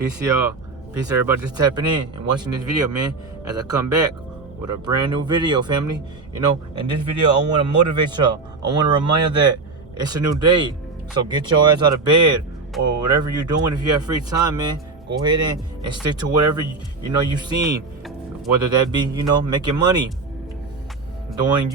Peace, y'all. Peace, everybody just tapping in and watching this video, man. As I come back with a brand new video, family. In this video, I want to motivate y'all. I want to remind you that it's a new day. So get your ass out of bed or whatever you're doing. If you have free time, man, go ahead and stick to whatever you've seen. Whether that be, making money, doing,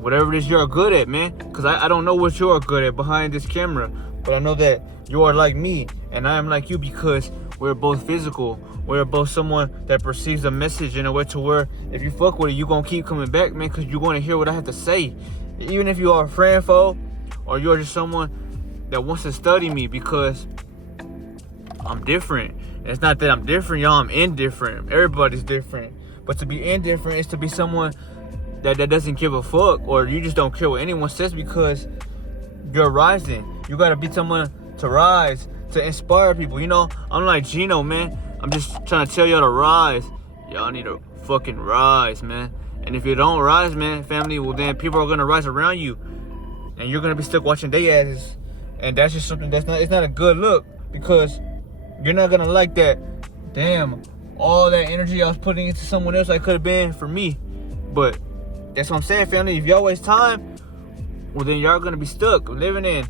whatever it is you're good at, man. Because I don't know what you're good at behind this camera. But I know that you are like me and I am like you because we're both physical. We're both someone that perceives a message in a way to where if you fuck with it, you're going to keep coming back, man, because you're going to hear what I have to say. Even if you are a friend, foe, or you're just someone that wants to study me because I'm different. And it's not that I'm different, y'all. I'm indifferent. Everybody's different. But to be indifferent is to be someone that doesn't give a fuck, or you just don't care what anyone says because you're rising. You gotta be someone to rise, to inspire people. I'm like Gino, man. I'm just trying to tell y'all to rise. Y'all need to fucking rise, man. And if you don't rise, man, family, well then people are gonna rise around you, and you're gonna be stuck watching their asses. And that's just something it's not a good look, because you're not gonna like that. Damn, all that energy I was putting into someone else I could have been for me. But that's what I'm saying, family. If y'all waste time, well then y'all gonna be stuck living in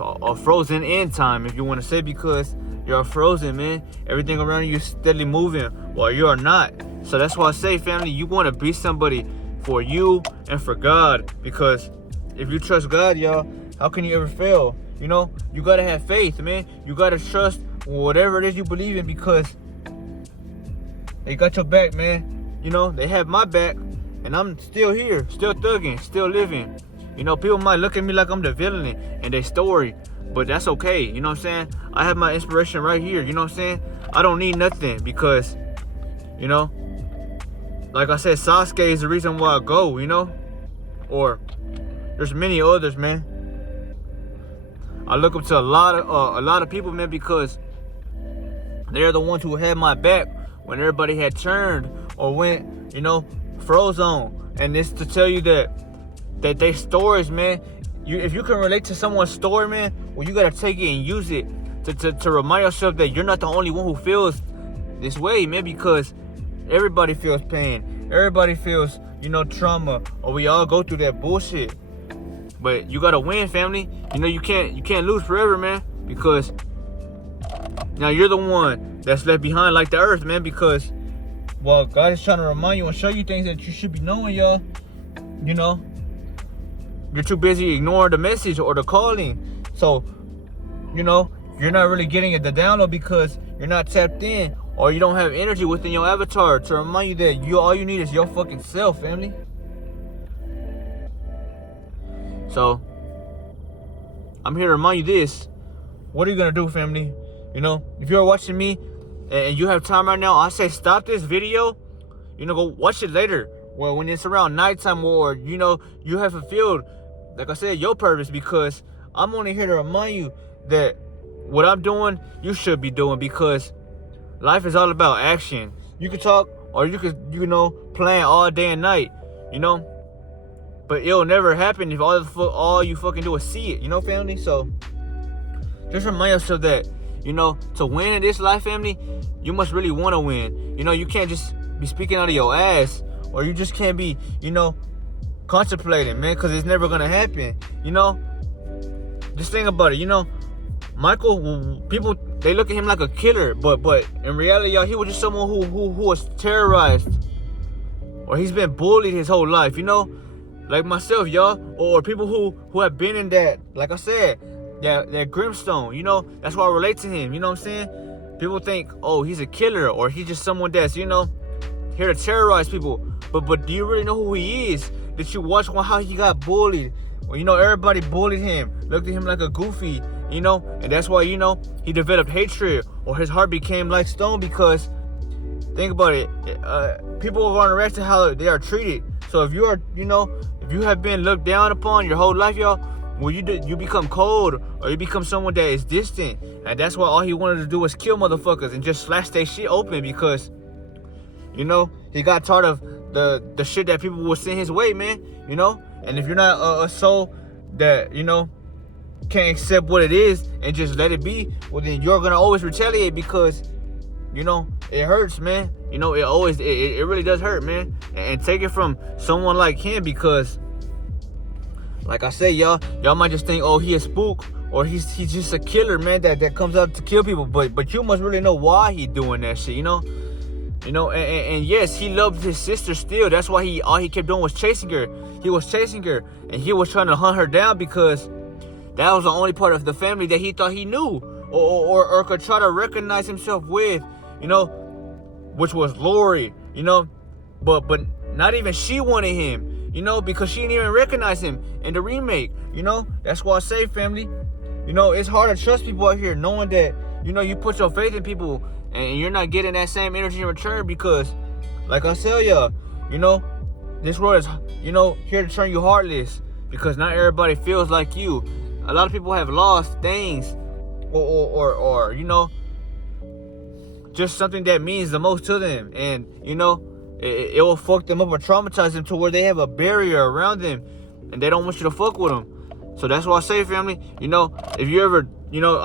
a frozen end time, if you want to say, because you're frozen, man. Everything around you is steadily moving while you are not. So that's why I say, family, you want to be somebody for you and for God, because if you trust God, y'all, how can you ever fail? You gotta have faith, man. You gotta trust whatever it is you believe in, because they got your back, man. They have my back, and I'm still here, still thugging, still living. People might look at me like I'm the villain in their story, but that's okay. You know what I'm saying? I have my inspiration right here. You know what I'm saying? I don't need nothing because, like I said, Sasuke is the reason why I go, or there's many others, man. I look up to a lot of people, man, because they're the ones who had my back when everybody had turned or went, froze on. And it's to tell you that they stories, man. If you can relate to someone's story, man, well, you gotta take it and use it to remind yourself that you're not the only one who feels this way, man. Because everybody feels pain, everybody feels, trauma, or we all go through that bullshit. But you gotta win, family. You can't lose forever, man. Because now you're the one that's left behind, like the earth, man. Because God is trying to remind you and show you things that you should be knowing, y'all. You're too busy ignoring the message or the calling. So, you're not really getting the download because you're not tapped in, or you don't have energy within your avatar to remind you that all you need is your fucking self, family. So, I'm here to remind you this. What are you going to do, family? If you're watching me and you have time right now, I say stop this video. Go watch it later. Well, when it's around nighttime, or, you have fulfilled, like I said, your purpose, because I'm only here to remind you that what I'm doing, you should be doing, because life is all about action. You can talk, or you could, plan all day and night, but it'll never happen if all you fucking do is see it, family. So just remind yourself that, to win in this life, family, you must really want to win. You can't just be speaking out of your ass, or you just can't be, contemplating, man, because it's never gonna happen. Just think about it. Michael, people, they look at him like a killer, but in reality, y'all, he was just someone who was terrorized, or he's been bullied his whole life. Like myself, y'all, or people who have been in that, like I said, that brimstone. That's why I relate to him. You know what I'm saying? People think, oh, he's a killer, or he's just someone that's, here to terrorize people. But do you really know who he is? Did you watch how he got bullied? Well, everybody bullied him, looked at him like a goofy, and that's why, he developed hatred, or his heart became like stone, because think about it, people are going to react to how they are treated. So if you are, if you have been looked down upon your whole life, y'all, well, you become cold, or you become someone that is distant, and that's why all he wanted to do was kill motherfuckers and just slash their shit open, because he got tired of the shit that people will send his way, man. And if you're not a soul that can't accept what it is and just let it be, well then you're gonna always retaliate because, you know, it hurts, man. You know, it really does hurt, man. And take it from someone like him because, like I say, y'all might just think, oh, he a spook or he's just a killer, man, that comes out to kill people. But you must really know why he doing that shit, you know? You know, and yes, he loved his sister still. That's why all he kept doing was chasing her. He was chasing her and he was trying to hunt her down because that was the only part of the family that he thought he knew or could try to recognize himself with, you know, which was Lori, you know, but not even she wanted him, you know, because she didn't even recognize him in the remake, you know. That's why I say, family, you know, it's hard to trust people out here knowing that, you know, you put your faith in people and you're not getting that same energy in return because, like I tell y'all, you know, this world is, you know, here to turn you heartless because not everybody feels like you. A lot of people have lost things or you know, just something that means the most to them, and you know, it will fuck them up or traumatize them to where they have a barrier around them and they don't want you to fuck with them. So that's why I say, family, you know, if you ever, you know,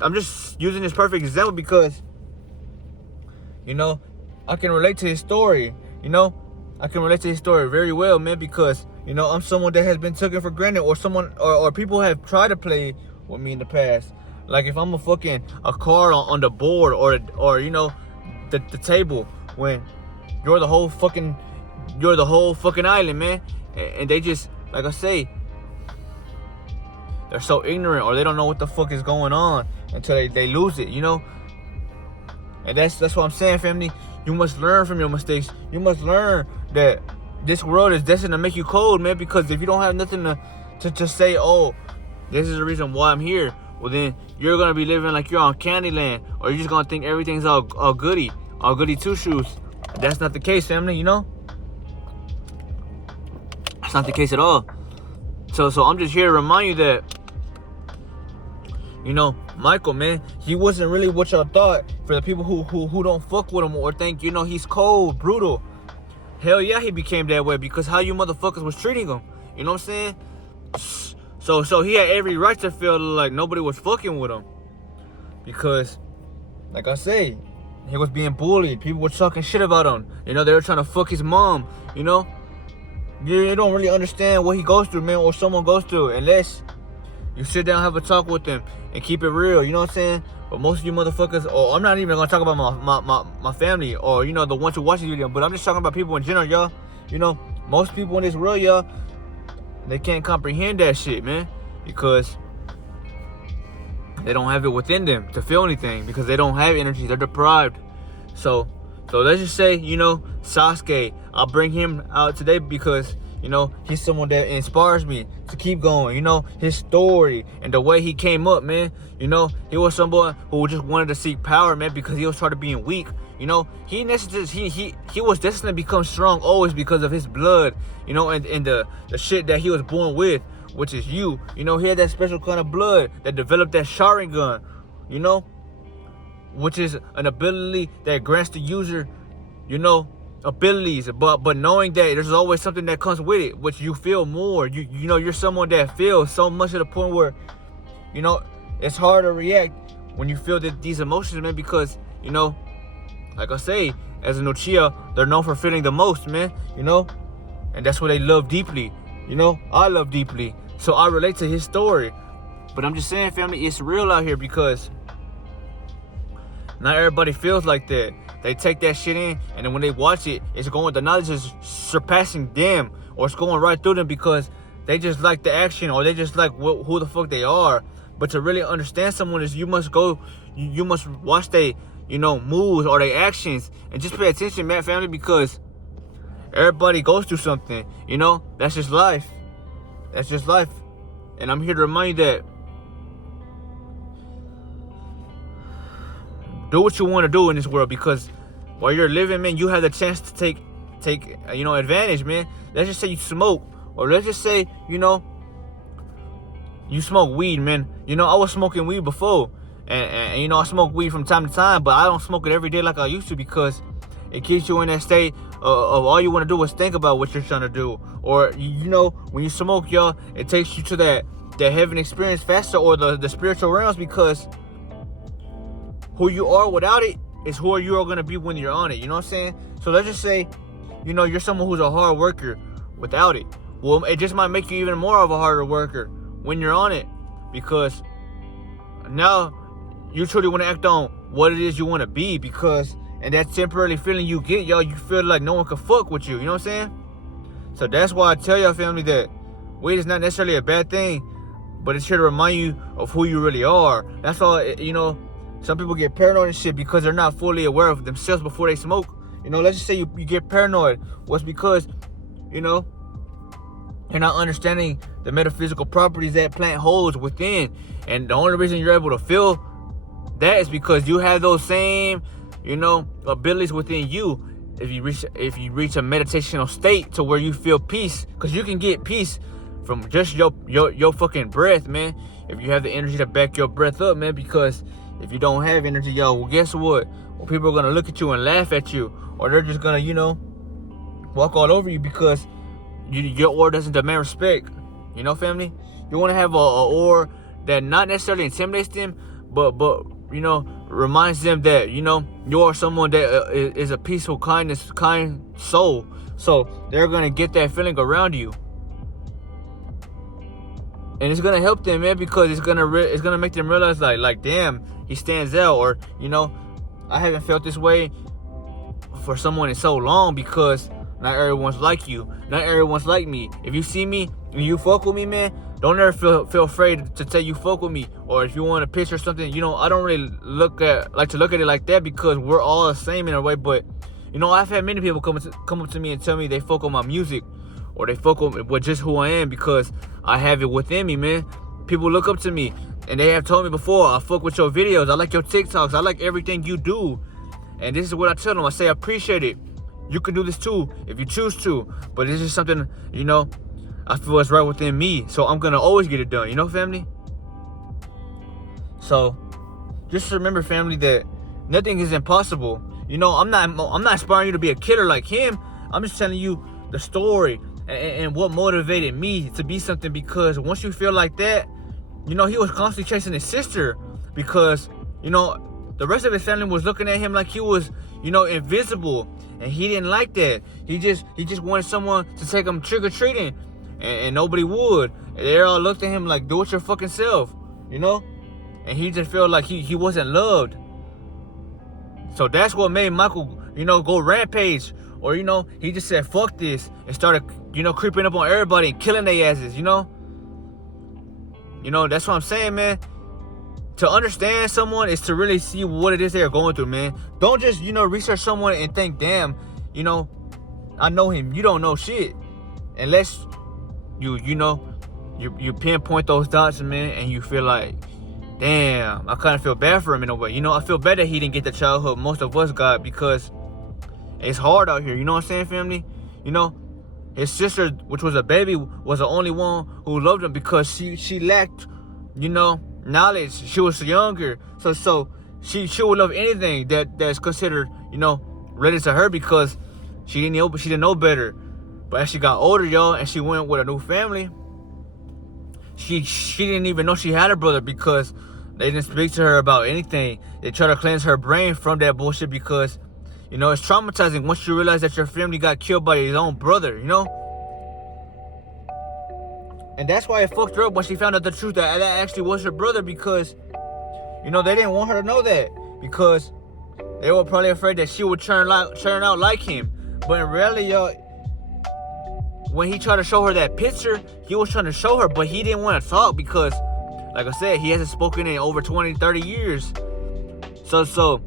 I'm just using this perfect example because, you know, I can relate to his story, you know, I can relate to his story very well, man, because, you know, I'm someone that has been taken for granted, or someone, or people have tried to play with me in the past. Like if I'm a card on the board or you know, the table, when you're the whole fucking island, man, and they just, like I say, they're so ignorant or they don't know what the fuck is going on until they lose it, you know. And that's what I'm saying, family. You must learn from your mistakes. You must learn that this world is destined to make you cold, man, because if you don't have nothing to say, oh, this is the reason why I'm here, well then you're gonna be living like you're on Candyland, or you're just gonna think everything's all goody two shoes. That's not the case, family, you know? That's not the case at all. So I'm just here to remind you that, you know, Michael, man, he wasn't really what y'all thought. For the people who don't fuck with him or think, you know, he's cold, brutal. Hell yeah, he became that way because how you motherfuckers was treating him. You know what I'm saying? So he had every right to feel like nobody was fucking with him. Because, like I say, he was being bullied. People were talking shit about him. You know, they were trying to fuck his mom, you know? You don't really understand what he goes through, man, or someone goes through, unless you sit down, have a talk with them, and keep it real, you know what I'm saying? But most of you motherfuckers, or I'm not even gonna talk about my family, or, you know, the ones who watch this video, but I'm just talking about people in general, y'all. You know, most people in this world, y'all, they can't comprehend that shit, man, because they don't have it within them to feel anything, because they don't have energy, they're deprived. So let's just say, you know, Sasuke, I'll bring him out today because, you know, he's someone that inspires me to keep going. You know, his story and the way he came up, man. You know, he was someone who just wanted to seek power, man, because he was tired of being weak. You know, he was destined to become strong always because of his blood, you know, and the shit that he was born with, which is you. You know, he had that special kind of blood that developed that Sharingan, you know, which is an ability that grants the user, you know, abilities, but knowing that there's always something that comes with it, which you feel more. You know, you're someone that feels so much to the point where, you know, it's hard to react when you feel these emotions, man, because, you know, like I say, as an Uchiha, they're known for feeling the most, man, you know, and that's what they love deeply. You know, I love deeply, so I relate to his story. But I'm just saying, family, it's real out here because not everybody feels like that. They take that shit in, and then when they watch it, the knowledge is surpassing them, or it's going right through them because they just like the action, or they just like who the fuck they are. But to really understand someone is you must watch their, you know, moves or their actions, and just pay attention, man, family, because everybody goes through something, you know. That's just life. That's just life. And I'm here to remind you that do what you want to do in this world, because while you're living, man, you have the chance to take you know, advantage, man. Let's just say you smoke, or let's just say, you know, you smoke weed, man. You know, I was smoking weed before, and you know, I smoke weed from time to time, but I don't smoke it every day like I used to, because it keeps you in that state of all you want to do is think about what you're trying to do. Or, you know, when you smoke, y'all, it takes you to the heaven experience faster, or the spiritual realms, because who you are without it is who you are going to be when you're on it. You know what I'm saying? So let's just say, you're someone who's a hard worker without it. Well, it just might make you even more of a harder worker when you're on it, because now you truly want to act on what it is you want to be, and that temporary feeling you get, y'all, you feel like no one can fuck with you. You know what I'm saying? So that's why I tell y'all, family, that weight is not necessarily a bad thing, but it's here to remind you of who you really are. That's all. Some people get paranoid and shit because they're not fully aware of themselves before they smoke. Let's just say you get paranoid. Well, it's because, you're not understanding the metaphysical properties that plant holds within. And the only reason you're able to feel that is because you have those same, abilities within you. If you reach a meditational state to where you feel peace, because you can get peace from just your fucking breath, man. If you have the energy to back your breath up, man, because if you don't have energy, well, guess what? Well, people are gonna look at you and laugh at you, or they're just gonna, walk all over you because your aura doesn't demand respect. Family, you want to have a aura that not necessarily intimidates them, but reminds them that you are someone that is a peaceful, kind soul. So they're gonna get that feeling around you, and it's gonna help them, man, because it's gonna make them realize like damn, he stands out, or I haven't felt this way for someone in so long, because not everyone's like you, not everyone's like me. If you see me and you fuck with me, man, don't ever feel afraid to tell you fuck with me. Or if you want a picture or something, I don't really like to look at it like that, because we're all the same in a way. But I've had many people come up to me and tell me they fuck with my music, or they fuck with just who I am, because I have it within me, man. People look up to me, and they have told me before, I fuck with your videos, I like your TikToks, I like everything you do. And this is what I tell them. I say, I appreciate it. You can do this too if you choose to, but this is something, I feel is right within me, so I'm gonna always get it done, family? So just remember, family, that nothing is impossible. I'm not inspiring you to be a killer like him. I'm just telling you the story and what motivated me to be something, because once you feel like that, he was constantly chasing his sister, because the rest of his family was looking at him like he was invisible, and he didn't like that. He just wanted someone to take him trick-or-treating, and nobody would. And they all looked at him like, do it your fucking self, and he just felt like he wasn't loved. So that's what made Michael go rampage, or he just said fuck this and started creeping up on everybody and killing their asses. That's what I'm saying, man. To understand someone is to really see what it is they're going through, man. Don't just research someone and think, damn, I know him. You don't know shit unless you pinpoint those dots, man, and you feel like, damn, I kind of feel bad for him in a way. I feel bad that he didn't get the childhood most of us got, because it's hard out here. You know what I'm saying, family? His sister, which was a baby, was the only one who loved him, because she lacked, knowledge. She was younger, so she would love anything that's considered, related to her, because she didn't know better. But as she got older, y'all, and she went with a new family, she didn't even know she had a brother, because they didn't speak to her about anything. They try to cleanse her brain from that bullshit, because it's traumatizing once you realize that your family got killed by his own brother, And that's why it fucked her up when she found out the truth that actually was her brother, because they didn't want her to know that, because they were probably afraid that she would turn out like him. But in reality, y'all, when he tried to show her that picture, he was trying to show her, but he didn't want to talk, because like I said, he hasn't spoken in over 20-30 years. So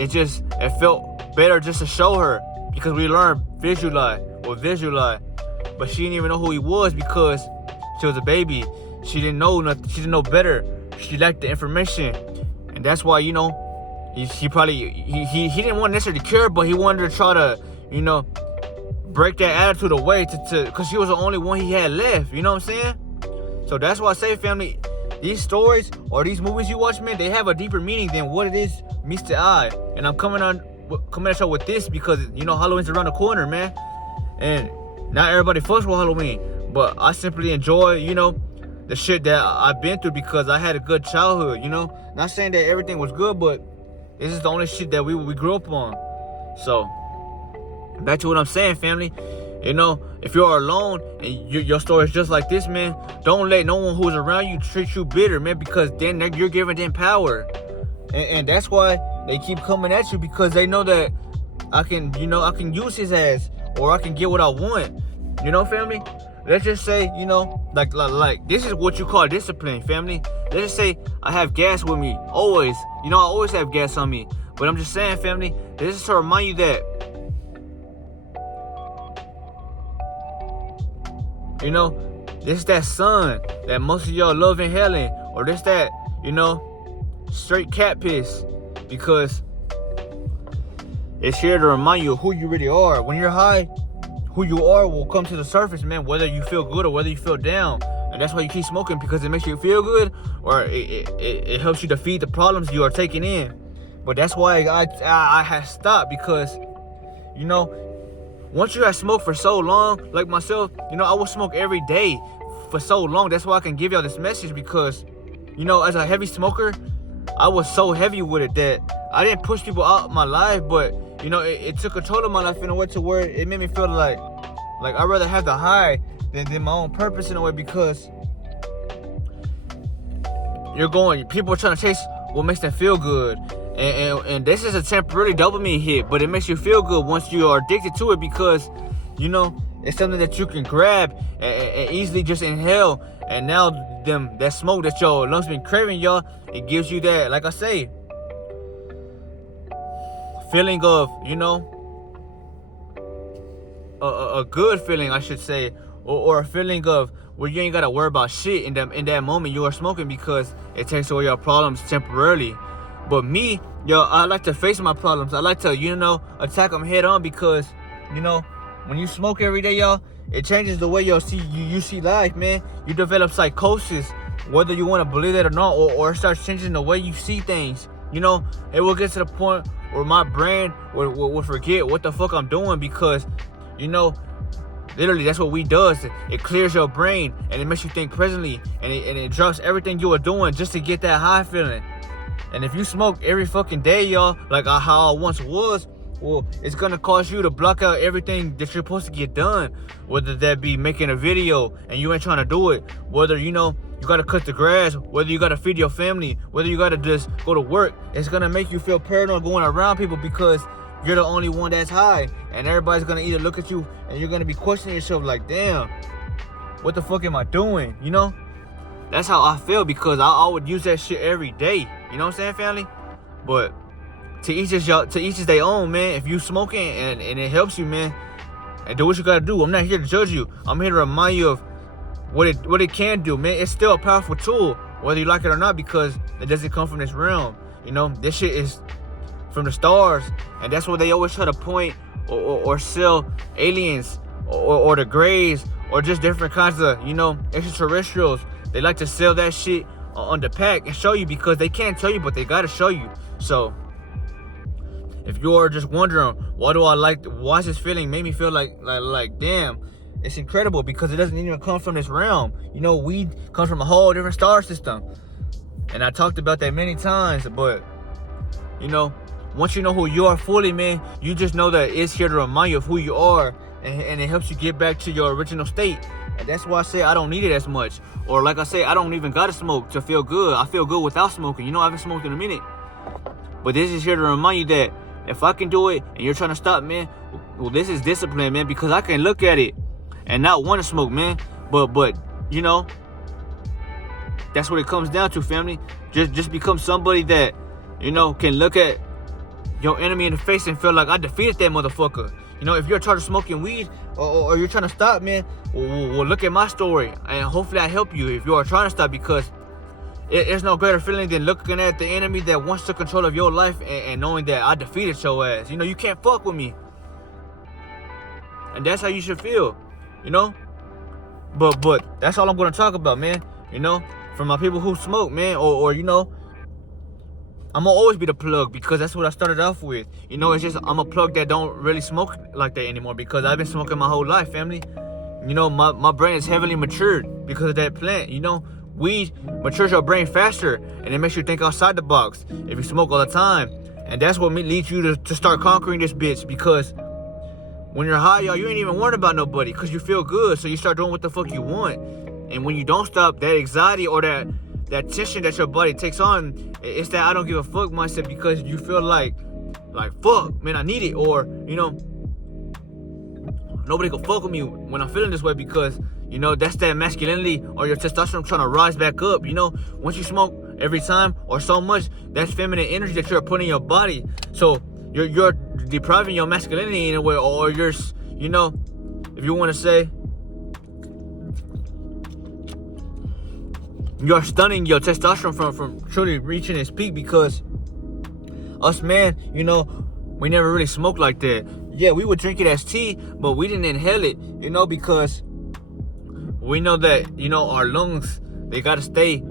it felt better just to show her, because we learned visualize. But she didn't even know who he was, because she was a baby. She didn't know nothing. She didn't know better. She lacked the information, and that's why he didn't want to necessarily cure, but he wanted to try to break that attitude away to because she was the only one he had left. You know what I'm saying? So that's why I say, family, these stories or these movies you watch, man, they have a deeper meaning than what it is meets the eye. And I'm coming at you with this because Halloween's around the corner, man, and not everybody fucks with Halloween, but I simply enjoy, the shit that I've been through because I had a good childhood, you know? Not saying that everything was good, but this is the only shit that we grew up on. So, back to what I'm saying, family. You know, if you're alone and your story is just like this, man, don't let no one who's around you treat you bitter, man, because then you're giving them power. And that's why they keep coming at you, because they know that I can use his ass, or I can get what I want. You know, family? Let's just say, you know, like this is what you call discipline, family. Let's just say I have gas with me, always. You know, I always have gas on me. But I'm just saying, family, this is to remind you that, you know, this is that sun that most of y'all love inhaling, or this that, you know, straight cat piss, because it's here to remind you of who you really are. When you're high, who you are will come to the surface, man, whether you feel good or whether you feel down. And that's why you keep smoking, because it makes you feel good, or it helps you defeat the problems you are taking in. But that's why I had stopped, because, you know, once you have smoked for so long, like myself, you know, I will smoke every day for so long. That's why I can give y'all this message, because, you know, as a heavy smoker, I was so heavy with it that I didn't push people out of my life, but, you know, it took control of my life in a way to where it made me feel like I'd rather have the high than my own purpose in a way, because people are trying to chase what makes them feel good. And this is a temporary dopamine hit, but it makes you feel good once you are addicted to it, because, you know, it's something that you can grab and easily just inhale. And now that smoke that your lungs been craving, y'all, it gives you that, like I say, feeling of, you know, a good feeling, I should say, or a feeling of where you ain't gotta worry about shit in that moment you are smoking, because it takes away your problems temporarily. But me, yo, I like to face my problems. I like to, you know, attack them head on, because, you know, when you smoke every day, y'all, it changes the way you see life, man. You develop psychosis, whether you want to believe it or not, or it starts changing the way you see things. You know, it will get to the point where my brain will forget what the fuck I'm doing, because, you know, literally that's what weed does. It clears your brain and it makes you think presently, and it drops everything you were doing just to get that high feeling. And if you smoke every fucking day, y'all, like how I once was, well, it's gonna cause you to block out everything that you're supposed to get done. Whether that be making a video and you ain't trying to do it, whether, you know, you gotta cut the grass, whether you gotta feed your family, whether you gotta just go to work. It's gonna make you feel paranoid going around people, because you're the only one that's high, and everybody's gonna either look at you and you're gonna be questioning yourself like, damn, what the fuck am I doing? You know? That's how I feel, because I would use that shit every day. You know what I'm saying, family? But to each is their own, man. If you smoking and it helps you, man, and do what you gotta do. I'm not here to judge you. I'm here to remind you of what it can do, man. It's still a powerful tool, whether you like it or not, because it doesn't come from this realm. You know, this shit is from the stars, and that's what they always try to point or sell aliens or the grays, or just different kinds of, you know, extraterrestrials. They like to sell that shit on the pack and show you, because they can't tell you, but they gotta show you. So if you're just wondering, why is this feeling made me feel like damn, it's incredible, because it doesn't even come from this realm. You know, weed comes from a whole different star system, and I talked about that many times. But, you know, once you know who you are fully, man, you just know that it's here to remind you of who you are, and it helps you get back to your original state. And that's why I say I don't need it as much. Or like I say, I don't even gotta smoke to feel good. I feel good without smoking. You know, I haven't smoked in a minute. But this is here to remind you that if I can do it and you're trying to stop, man, well, this is discipline, man, because I can look at it and not want to smoke, man. But you know, that's what it comes down to, family. Just become somebody that, you know, can look at your enemy in the face and feel like I defeated that motherfucker. You know, if you're trying to smoking weed or you're trying to stop, man, well, look at my story, and hopefully I help you if you are trying to stop, because there's no greater feeling than looking at the enemy that wants to control of your life and knowing that I defeated your ass. You know, you can't fuck with me. And that's how you should feel, you know? But that's all I'm going to talk about, man. You know, for my people who smoke, man, or you know, I'm gonna always be the plug, because that's what I started off with. You know, it's just I'm a plug that don't really smoke like that anymore, because I've been smoking my whole life, family. You know, my brain is heavily matured because of that plant. You know, weed matures your brain faster, and it makes you think outside the box if you smoke all the time. And that's what leads you to start conquering this bitch, because when you're high, y'all, you ain't even worried about nobody because you feel good, so you start doing what the fuck you want. And when you don't stop, that anxiety or that tension that your body takes on, it's that I don't give a fuck mindset, because you feel like fuck, man, I need it, or nobody can fuck with me when I'm feeling this way, because that's that masculinity or your testosterone trying to rise back up. Once you smoke every time or so much, that's feminine energy that you're putting in your body. So you're depriving your masculinity in a way, or you're, if you want to say, you're stunning your testosterone from truly reaching its peak, because us men, we never really smoked like that. Yeah, we would drink it as tea, but we didn't inhale it, because we know that, our lungs, they gotta stay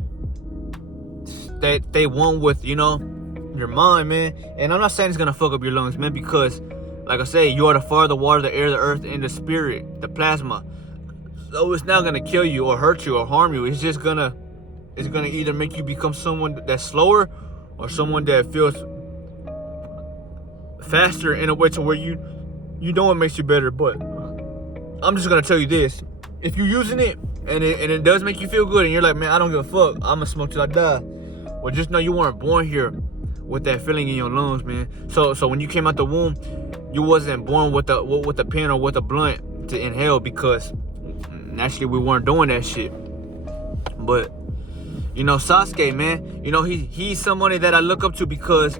one with, your mind, man. And I'm not saying it's gonna fuck up your lungs, man, because like I say, you are the fire, the water, the air, the earth, and the spirit, the plasma. So it's not gonna kill you or hurt you or harm you. It's gonna either make you become someone that's slower or someone that feels faster in a way to where you know it makes you better. But I'm just gonna tell you this: if you're using it and it does make you feel good, and you're like, man, I don't give a fuck, I'm gonna smoke till I die, well, just know you weren't born here with that feeling in your lungs, man. So when you came out the womb, you wasn't born with a pen or with a blunt to inhale, because naturally we weren't doing that shit. But Sasuke, man, he's somebody that I look up to, because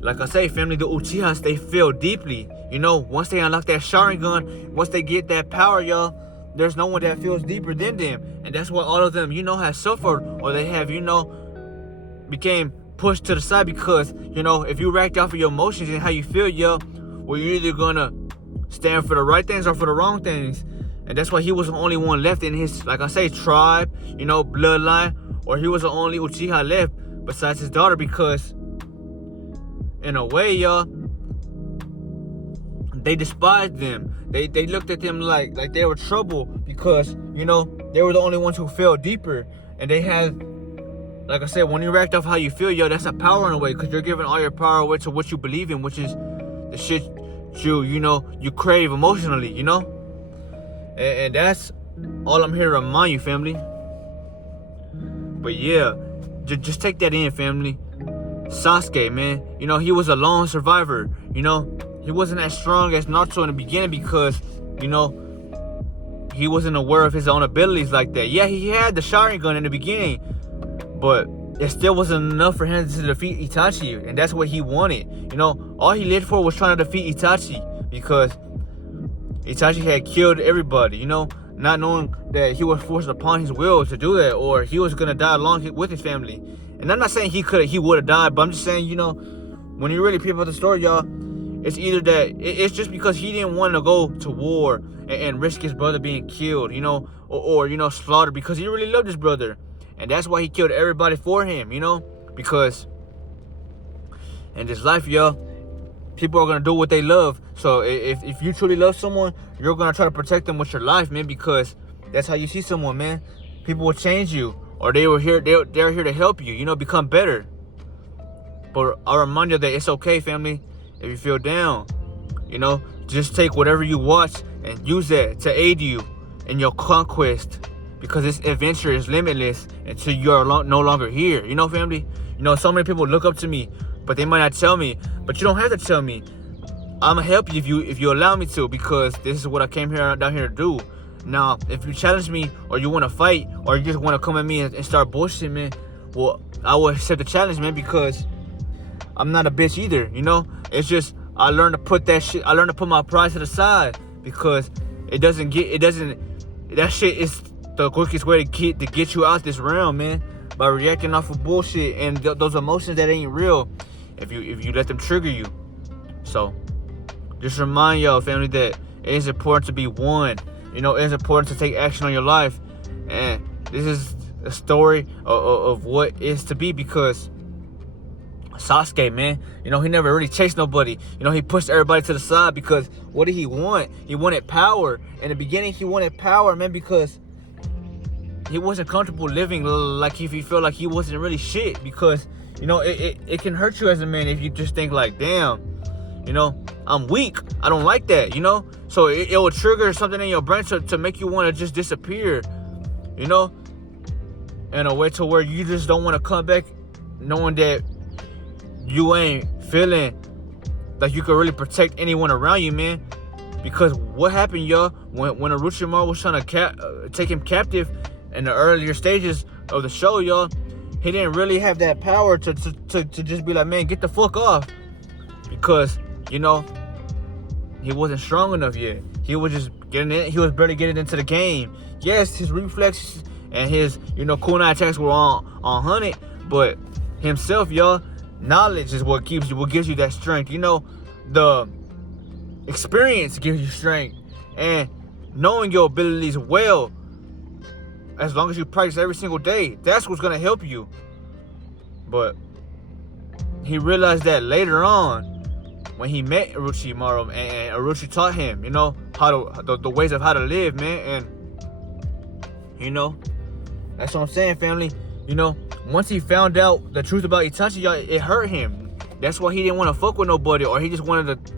like I say, family, the Uchihas, they feel deeply. Once they unlock that Sharingan, once they get that power, y'all, there's no one that feels deeper than them. And that's why all of them, have suffered, or they have, became pushed to the side, because, if you racked off of your emotions and how you feel, yo, well, you're either gonna stand for the right things or for the wrong things. And that's why he was the only one left in his, like I say, tribe, bloodline, or he was the only Uchiha left besides his daughter, because in a way, y'all, they despised them. They looked at them like they were trouble, because, they were the only ones who fell deeper. And they had, like I said, when you racked off how you feel, yo, that's a power in a way, because you're giving all your power away to what you believe in, which is the shit you crave emotionally, And that's all I'm here to remind you, family. But yeah, just take that in, family. Sasuke, man, he was a lone survivor. He wasn't as strong as Naruto in the beginning, because, he wasn't aware of his own abilities like that. Yeah, he had the Sharingan in the beginning, but it still wasn't enough for him to defeat Itachi, and that's what he wanted. All he lived for was trying to defeat Itachi, because Itachi had killed everybody, not knowing that he was forced upon his will to do that, or he was gonna die along with his family. And I'm not saying he would have died, but I'm just saying, when you really peep out the story, y'all, it's either that it's just because he didn't want to go to war and risk his brother being killed, or slaughtered, because he really loved his brother. And that's why he killed everybody for him, because in this life, y'all, people are going to do what they love. So if you truly love someone, you're going to try to protect them with your life, man, because that's how you see someone, man. People will change you, or they're here to help you, become better. But I remind you that it's okay, family, if you feel down, just take whatever you watch and use that to aid you in your conquest, because this adventure is limitless until you're no longer here, family. So many people look up to me, but they might not tell me. But you don't have to tell me. I'm gonna help you if you allow me to, because this is what I came down here to do. Now, if you challenge me, or you want to fight, or you just want to come at me and start bullshit, man, well, I will accept the challenge, man, because I'm not a bitch either, It's just I learned to put my pride to the side, because that shit is the quickest way to get you out this realm, man, by reacting off of bullshit and those emotions that ain't real, if you let them trigger you. So just remind y'all, family, that it is important to be one. It is important to take action on your life, and this is a story of what is to be, because Sasuke, man, he never really chased nobody. He pushed everybody to the side, because what did he want? He wanted power. In the beginning, he wanted power, man, because he wasn't comfortable living like if he felt like he wasn't really shit, because you know it can hurt you as a man if you just think like, damn, you know, I'm weak, I don't like that, you know. So it will trigger something in your brain to make you want to just disappear, you know, in a way to where you just don't want to come back knowing that you ain't feeling like you could really protect anyone around you, man. Because what happened, y'all, when Orochimaru was trying to take him captive in the earlier stages of the show, y'all, he didn't really have that power to just be like, man, get the fuck off. Because, you know, he wasn't strong enough yet. He was just getting in. He was barely getting into the game. Yes, his reflexes and his, you know, kunai attacks were on 100, but himself, y'all, knowledge is what gives you that strength. You know, the experience gives you strength, and knowing your abilities well, as long as you practice every single day, that's what's gonna help you. But he realized that later on when he met Orochimaru, and Orochi taught him, you know, how to the ways of how to live, man. And you know, that's what I'm saying, family. You know, once he found out the truth about Itachi, y'all, it hurt him. That's why he didn't want to fuck with nobody, or he just wanted to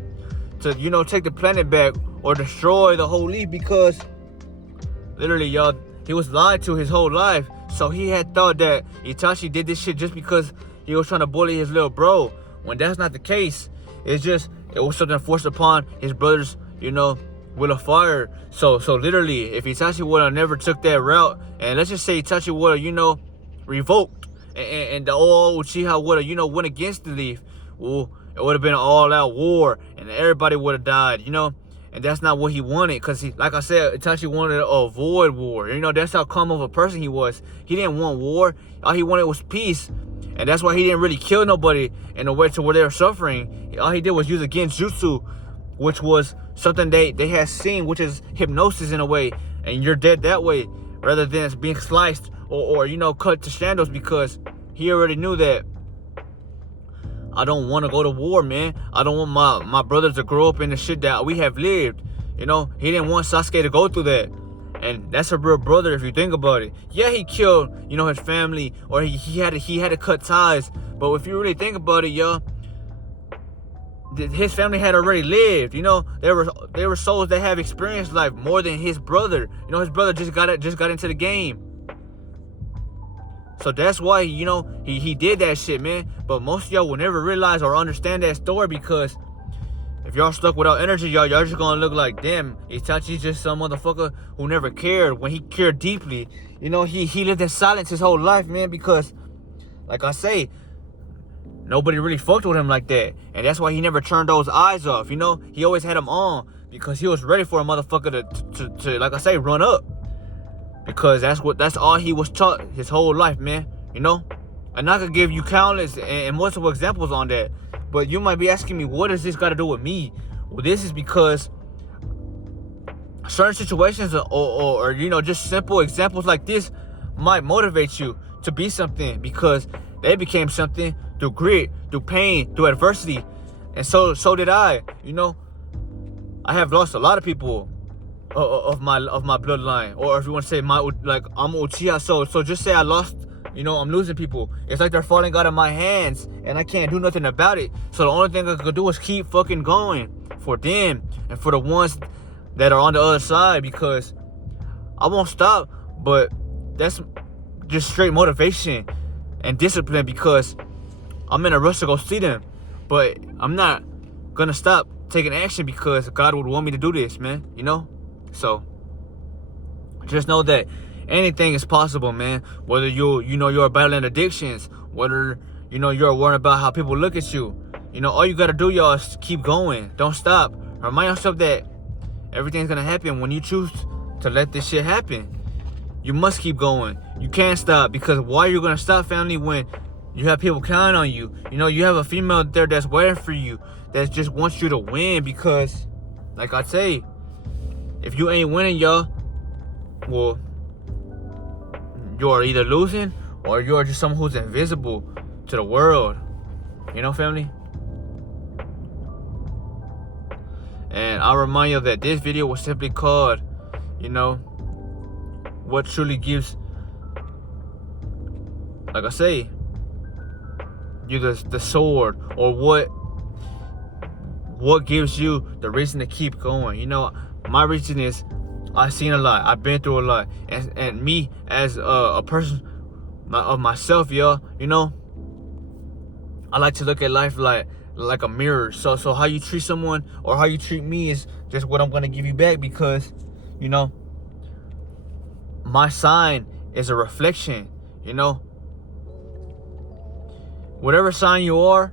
you know, take the planet back or destroy the whole leaf, because literally, y'all, he was lied to his whole life. So he had thought that Itachi did this shit just because he was trying to bully his little bro, when that's not the case. It was something forced upon his brother's, you know, will of fire. So literally, if Itachi would have never took that route, and let's just say Itachi would have, you know, revoked, and the old Uchiha would have, you know, went against the leaf, well, it would have been an all-out war, and everybody would have died, you know. And that's not what he wanted, because he, like I said, Itachi wanted to avoid war. You know, that's how calm of a person he was. He didn't want war. All he wanted was peace. And that's why he didn't really kill nobody in a way to where they were suffering. All he did was use a genjutsu, which was something they had seen, which is hypnosis in a way. And you're dead that way, rather than being sliced or you know, cut to shambles, because he already knew that I don't want to go to war, man. I don't want my brothers to grow up in the shit that we have lived. You know, he didn't want Sasuke to go through that. And that's a real brother if you think about it. Yeah, he killed, you know, his family, or he had to cut ties. But if you really think about it, y'all, his family had already lived. You know, there were souls that have experienced life more than his brother. You know, his brother just got into the game. So that's why, you know, he did that shit, man. But most of y'all will never realize or understand that story, because if y'all stuck without energy, y'all just gonna look like, damn, Itachi's just some motherfucker who never cared, when he cared deeply. You know, he lived in silence his whole life, man, because, like I say, nobody really fucked with him like that. And that's why he never turned those eyes off, you know. He always had them on, because he was ready for a motherfucker to like I say, run up. Because that's all he was taught his whole life, man, you know. And I could give you countless and multiple examples on that. But you might be asking me, what does this got to do with me? Well, this is because certain situations or you know, just simple examples like this might motivate you to be something, because they became something through grit, through pain, through adversity. And so did I. You know, I have lost a lot of people of my bloodline, or if you want to say I'm Uchiha. So just say I lost, you know, I'm losing people. It's like they're falling out of my hands, and I can't do nothing about it. So the only thing I could do is keep fucking going for them and for the ones that are on the other side, because I won't stop. But that's just straight motivation and discipline, because I'm in a rush to go see them. But I'm not gonna stop taking action, because God would want me to do this, man, you know. So just know that anything is possible, man. Whether you're battling addictions, whether you know you're worrying about how people look at you, you know, all you gotta do, y'all, is keep going. Don't stop. Remind yourself that everything's gonna happen when you choose to let this shit happen. You must keep going. You can't stop, because why are you gonna stop, family, when you have people counting on you? You know, you have a female there that's waiting for you, that just wants you to win. Because, like I say, if you ain't winning, y'all, well, you're either losing or you're just someone who's invisible to the world. You know, family? And I'll remind you that this video was simply called, you know, what truly gives like I say, you're the sword, or what gives you the reason to keep going. You know, my reason is I've seen a lot, I've been through a lot, and me as a person of myself, y'all, you know, I like to look at life like a mirror. So how you treat someone or how you treat me is just what I'm gonna give you back, because, you know, my sign is a reflection. You know, whatever sign you were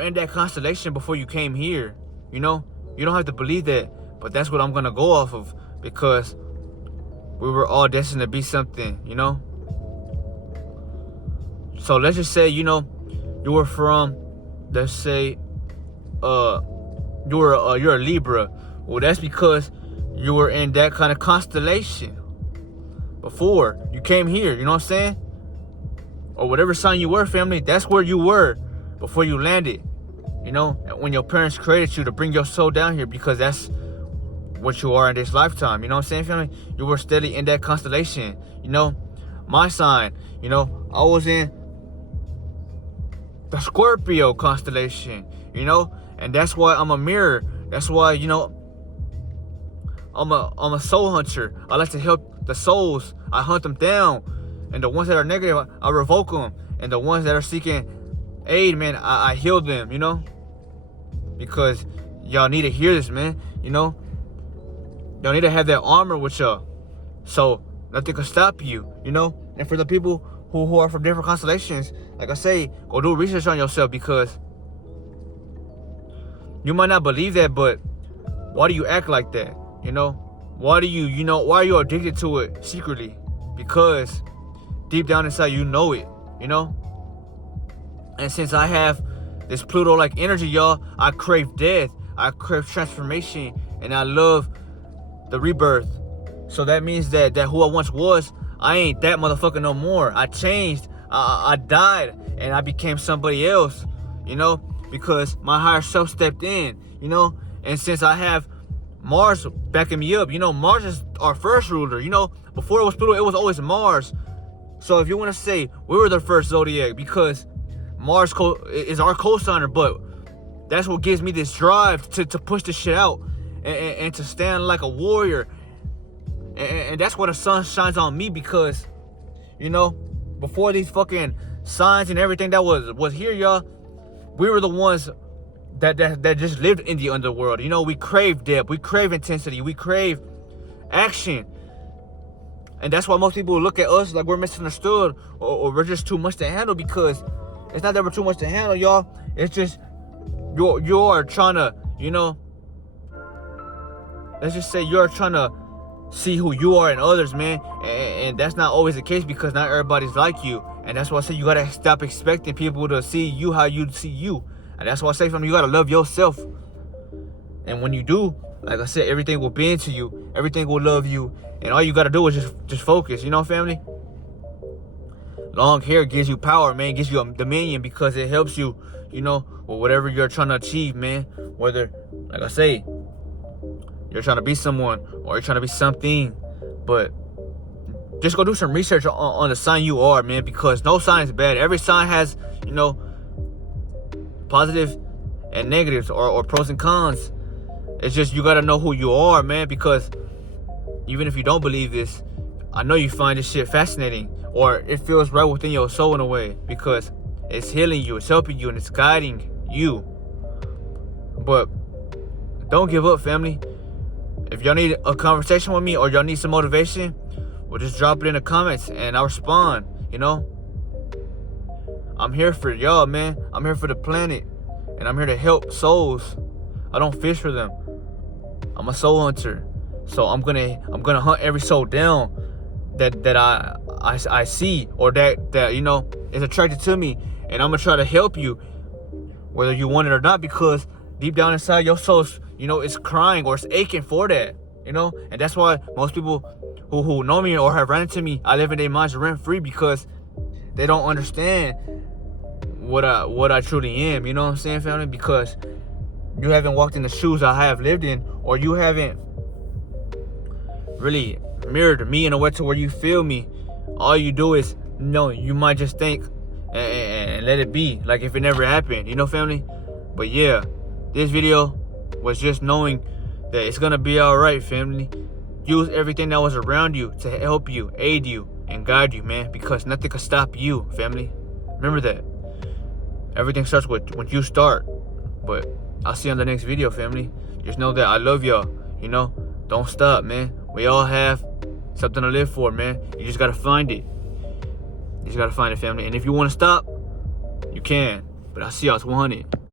in that constellation before you came here. You know, you don't have to believe that, but that's what I'm gonna go off of, because we were all destined to be something, you know. So let's just say, you know, you were from, let's say, you're a Libra. Well, that's because you were in that kind of constellation before you came here. You know what I'm saying? Or whatever sign you were, family, that's where you were before you landed. You know, when your parents created you to bring your soul down here, because that's what you are in this lifetime. You know what I'm saying, family? You were steady in that constellation. You know, my sign, you know, I was in the Scorpio constellation, you know, and that's why I'm a mirror. That's why, you know, I'm a soul hunter. I like to help the souls. I hunt them down, and the ones that are negative, I revoke them, and the ones that are seeking aid, man, I heal them, you know, because y'all need to hear this, man. You know, y'all need to have that armor with y'all, so nothing can stop you, you know. And for the people who are from different constellations, like I say, go do research on yourself, because you might not believe that, but why do you act like that? You know, why are you addicted to it secretly? Because deep down inside, you know it, you know. And since I have this Pluto-like energy, y'all, I crave death, I crave transformation, and I love the rebirth. So that means that who I once was, I ain't that motherfucker no more. I changed. I died, and I became somebody else, you know, because my higher self stepped in, you know. And since I have Mars backing me up, you know, Mars is our first ruler, you know. Before it was Pluto, it was always Mars. So if you want to say we were the first zodiac, because Mars is our co-signer, but that's what gives me this drive to push this shit out and to stand like a warrior. And that's where the sun shines on me, because, you know, before these fucking signs and everything that was here, y'all, we were the ones that just lived in the underworld. You know, we crave depth, we crave intensity, we crave action. And that's why most people look at us like we're misunderstood, or we're just too much to handle, because it's not that we're too much to handle, y'all. It's just you're trying to, you know, let's just say you're trying to see who you are in others, man, and that's not always the case, because not everybody's like you. And that's why I say you gotta stop expecting people to see you how you see you. And that's why I say, from you gotta love yourself. And when you do, like I said, everything will bend to you, everything will love you, and all you gotta do is just focus, you know, family. Long hair gives you power, man, gives you a dominion, because it helps you, you know, with whatever you're trying to achieve, man. Whether, like I say, you're trying to be someone or you're trying to be something, but just go do some research on the sign you are, man, because no sign is bad. Every sign has, you know, positive and negatives, or pros and cons. It's just you gotta know who you are, man, because even if you don't believe this, I know you find this shit fascinating, or it feels right within your soul in a way, because it's healing you, it's helping you, and it's guiding you. But don't give up, family. If y'all need a conversation with me, or y'all need some motivation, well, just drop it in the comments and I'll respond, you know. I'm here for y'all, man. I'm here for the planet, and I'm here to help souls. I don't fish for them. I'm a soul hunter. So I'm gonna hunt every soul down that I see, or that you know is attracted to me, and I'm gonna try to help you, whether you want it or not, because deep down inside your soul, you know, it's crying or it's aching for that, you know. And that's why most people who know me or have ran into me, I live in their minds rent free, because they don't understand what I truly am, you know what I'm saying, family? Because you haven't walked in the shoes I have lived in, or you haven't really mirrored me in a way to where you feel me. All you do is no, you might just think and let it be, like if it never happened, you know, family. But yeah, this video was just knowing that it's gonna be all right, family. Use everything that was around you to help you, aid you, and guide you, man, because nothing can stop you, family. Remember that. Everything starts with when you start. But I'll see you on the next video, family. Just know that I love y'all, you know. Don't stop, man. We all have something to live for, man. You just gotta find it. You just gotta find it, family. And if you wanna stop, you can. But I'll see y'all. It's 100.